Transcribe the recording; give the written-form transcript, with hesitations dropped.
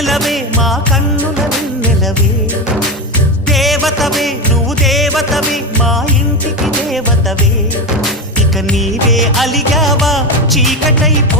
వెన్నెలవే మా కన్నుల వెన్నెలవే దేవతవే నువ్వు దేవతవే మా ఇంటికి దేవతవే ఇక నీవే అలిగావా చీకటైపో